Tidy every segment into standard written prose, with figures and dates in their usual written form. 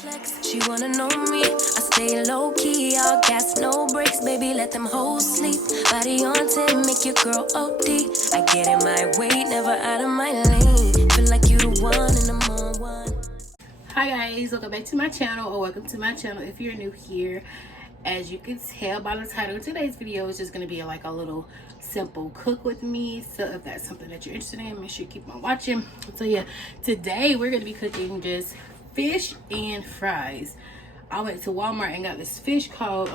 flex. She wanna know me. I stay low key, all gas, no brakes, baby. Let them hoes sleep. Body on 10, make your girl OD. I get in my way, never out of my lane. Feel like you the one and I'm on one. Hi guys, welcome back to my channel, or welcome to my channel if you're new here. As you can tell by the title of today's video, it's just going to be like a little simple cook with me. So if that's something that you're interested in, make sure you keep on watching. So yeah, today we're going to be cooking just fish and fries. I went to Walmart and got this fish called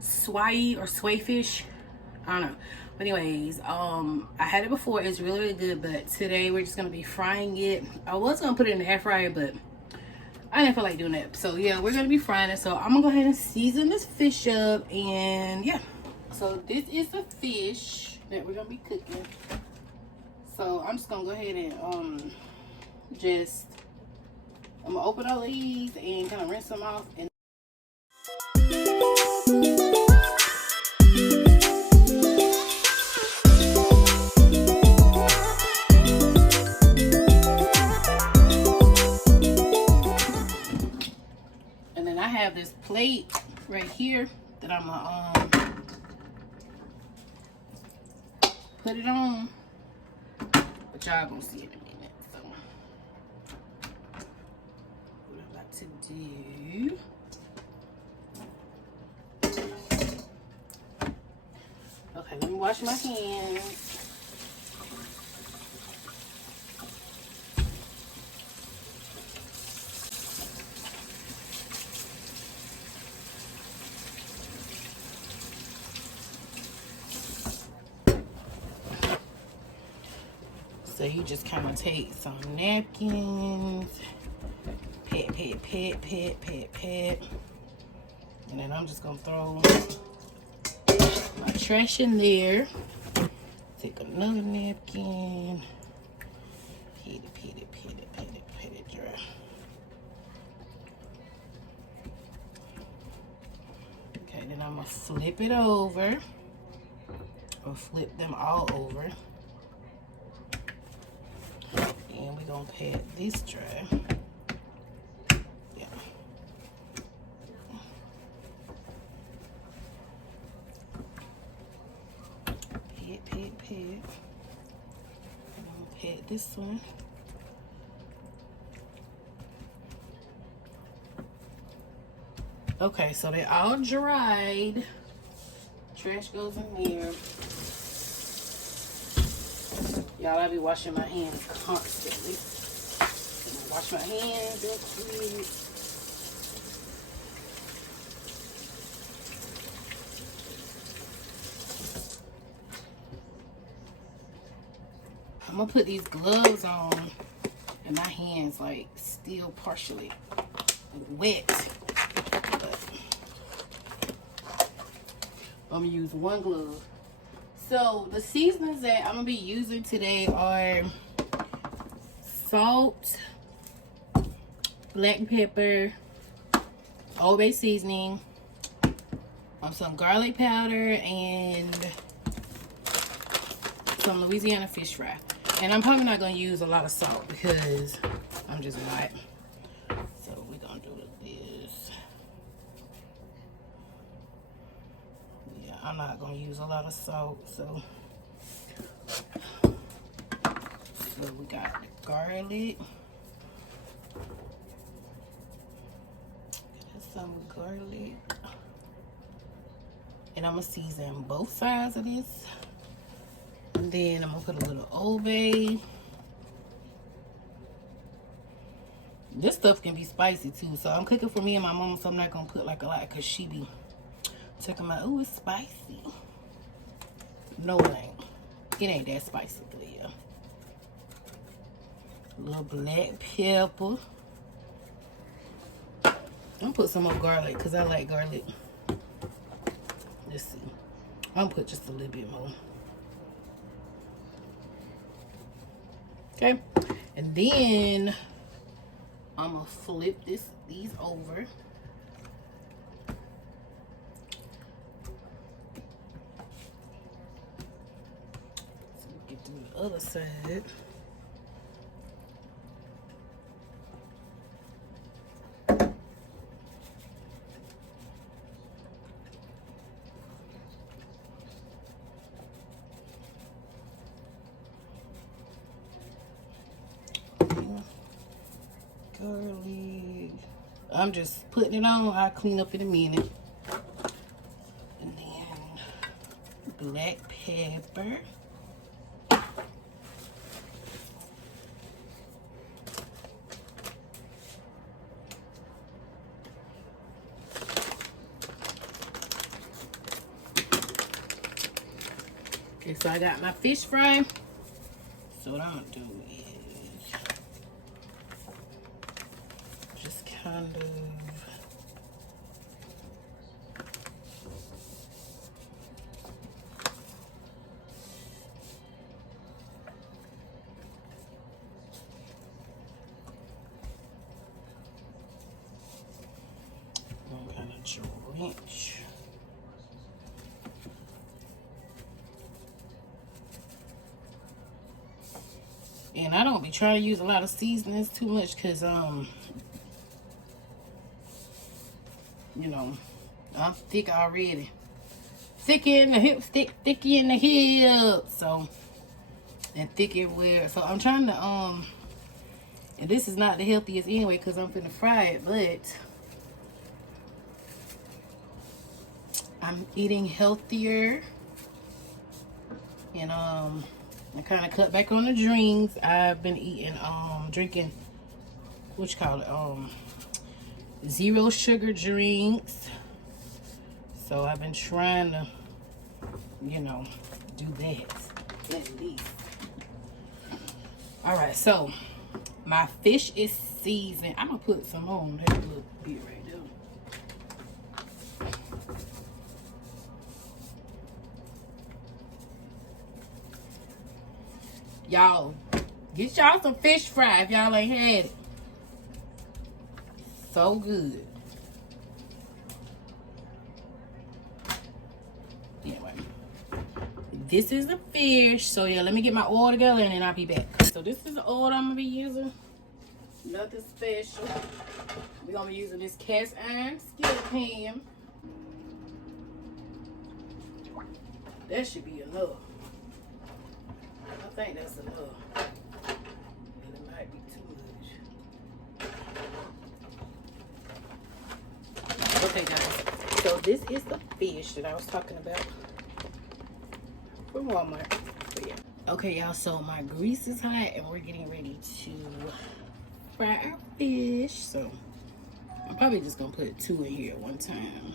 swai or sway fish. I don't know. But anyways, I had it before. It's really, really good. But today we're just going to be frying it. I was going to put it in the air fryer, but I didn't feel like doing that. So yeah, we're gonna be frying it. So I'm gonna go ahead and season this fish up, and yeah. So this is the fish that we're gonna be cooking. So I'm just gonna go ahead and I'm gonna open all these and kind of rinse them off. And then I have this plate right here that I'm gonna put it on, but y'all gonna see it in a minute. So what I'm about to do, okay, let me wash my hands. So you just kind of take some napkins, pat, and then I'm just gonna throw my trash in there. Take another napkin, pat it dry. Okay, then I'm gonna flip it over, or flip them all over. And we're gonna pat this dry. Yeah. Pat. I'm gonna pat this one. Okay, so they're all dried. Trash goes in there. Y'all, I be washing my hands constantly. Wash my hands real quick. I'm gonna put these gloves on, and my hands like still partially wet. But I'm gonna use one glove. So the seasonings that I'm gonna be using today are salt, black pepper, Old Bay seasoning, some garlic powder, and some Louisiana fish fry. And I'm probably not gonna use a lot of salt because I'm just not. So we're gonna do this. Yeah, I'm not gonna use a lot of salt. So we got the garlic. Some garlic. And I'm gonna season both sides of this. And then I'm gonna put a little Old Bay. This stuff can be spicy too. So I'm cooking for me and my mama, so I'm not gonna put like a lot because she be talking about, oh, it's spicy. No, it ain't. It ain't that spicy, but yeah. A little black pepper. I'm gonna put some more garlic because I like garlic. Let's see. I'm gonna put just a little bit more. Okay. And then I'm gonna flip these over. So get to the other side. garlic. I'm just putting it on. I'll clean up in a minute. And then black pepper. Okay, so I got my fish fry. So what I'm gonna do is just kind of drench. And I don't be trying to use a lot of seasonings too much because you know, I'm thick already. Thick in the hips, thick in the hips. So, and thick everywhere. So I'm trying to and this is not the healthiest anyway because I'm finna fry it, but I'm eating healthier. And I kind of cut back on the drinks. I've been eating drinking what you call it, 0 sugar drinks. So I've been trying to, you know, do that at least. All right, so my fish is seasoned. I'm gonna put some on that little bit right there. Y'all, get y'all some fish fry if y'all ain't had it. So good. Anyway, this is the fish. So yeah, let me get my oil together and then I'll be back. So this is the oil I'm gonna be using. Nothing special. We're gonna be using this cast iron skillet pan. That should be enough. I think that's enough. And it might be too much. Okay, guys. So this is the fish that I was talking about from Walmart. So, yeah. Okay, y'all. So my grease is hot, and we're getting ready to fry our fish. So I'm probably just gonna put 2 in here at one time.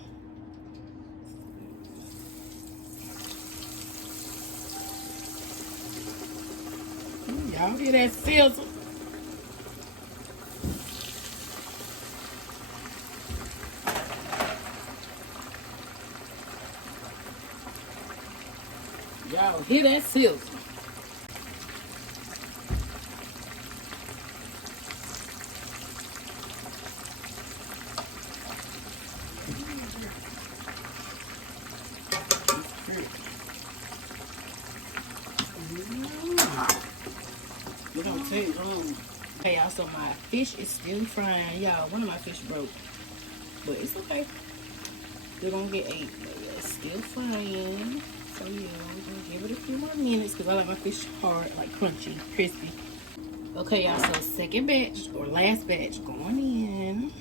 Y'all hear that sizzle? Y'all hear that sizzle? It don't take long. Okay, y'all, so my fish is still frying. Y'all, one of my fish broke. But it's okay. We're gonna get 8. But yeah, it's still frying. So yeah, we're gonna give it a few more minutes because I like my fish hard, like crunchy, crispy. Okay, y'all, so second batch or last batch going in.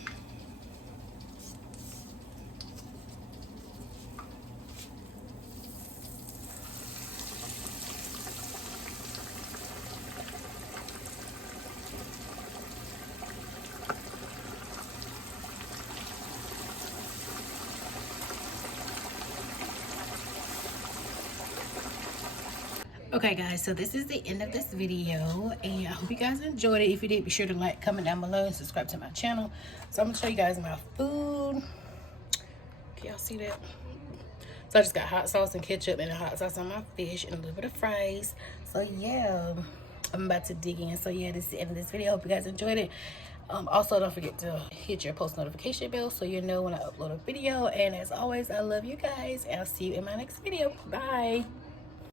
Okay guys, so this is the end of this video and I hope you guys enjoyed it. If you did, be sure to like, comment down below and subscribe to my channel. So I'm gonna show you guys my food. Can y'all see that? So I just got hot sauce and ketchup and a hot sauce on my fish and a little bit of fries. So yeah, I'm about to dig in. So yeah, this is the end of this video. Hope you guys enjoyed it. Also, don't forget to hit your post notification bell so you know when I upload a video. And as always, I love you guys and I'll see you in my next video. Bye.